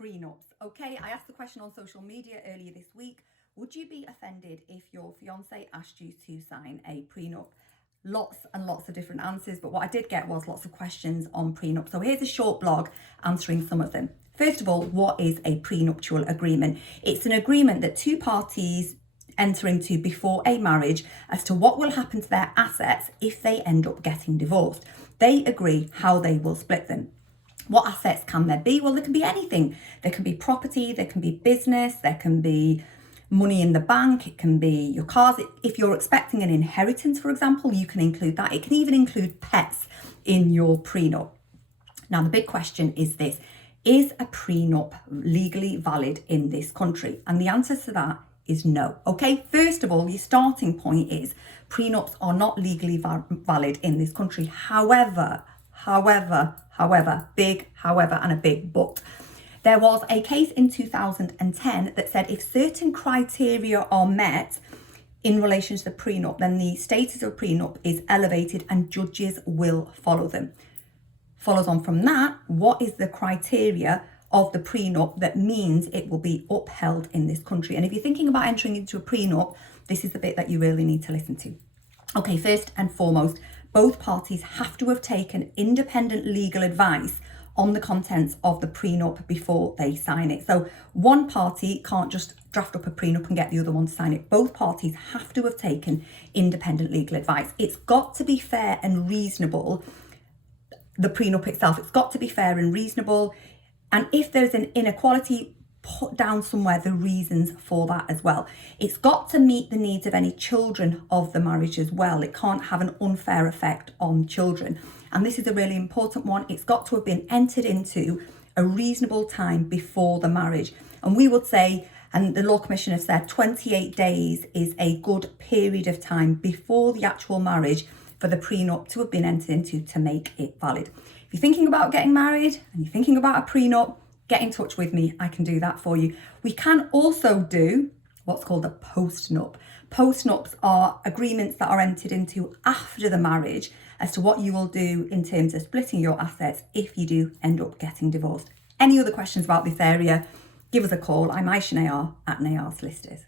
prenups. Okay, I asked the question on social media earlier this week. Would you be offended if your fiance asked you to sign a prenup? Lots and lots of different answers, but what I did get was lots of questions on prenup. So here's a short blog answering some of them. First of all, what is a prenuptial agreement? It's an agreement that two parties enter into before a marriage as to what will happen to their assets if they end up getting divorced. They agree how they will split them. What assets can there be? Well, there can be anything. There can be property, there can be business, there can be money in the bank, it can be your cars. If you're expecting an inheritance, for example, you can include that. It can even include pets in your prenup. Now, the big question is this: is a prenup legally valid in this country? And the answer to that is no. Okay, first of all, your starting point is prenups are not legally valid in this country. However, big however and a big but. There was a case in 2010 that said if certain criteria are met in relation to the prenup, then the status of prenup is elevated and judges will follow them. Follows on from that, what is the criteria of the prenup that means it will be upheld in this country? And if you're thinking about entering into a prenup, this is the bit that you really need to listen to. Okay, first and foremost, both parties have to have taken independent legal advice on the contents of the prenup before they sign it. So one party can't just draft up a prenup and get the other one to sign it. Both parties have to have taken independent legal advice. It's got to be fair and reasonable. The prenup itself, it's got to be fair and reasonable. And if there's an inequality, put down somewhere the reasons for that as well. It's got to meet the needs of any children of the marriage as well. It can't have an unfair effect on children. And this is a really important one. It's got to have been entered into a reasonable time before the marriage. And we would say, and the Law Commission has said, 28 days is a good period of time before the actual marriage for the prenup to have been entered into to make it valid. If you're thinking about getting married and you're thinking about a prenup, get in touch with me. I can do that for you. We can also do what's called a postnup. Postnups are agreements that are entered into after the marriage as to what you will do in terms of splitting your assets if you do end up getting divorced. Any other questions about this area, give us a call. I'm Aisha Nayyar at Nayyars Solicitors.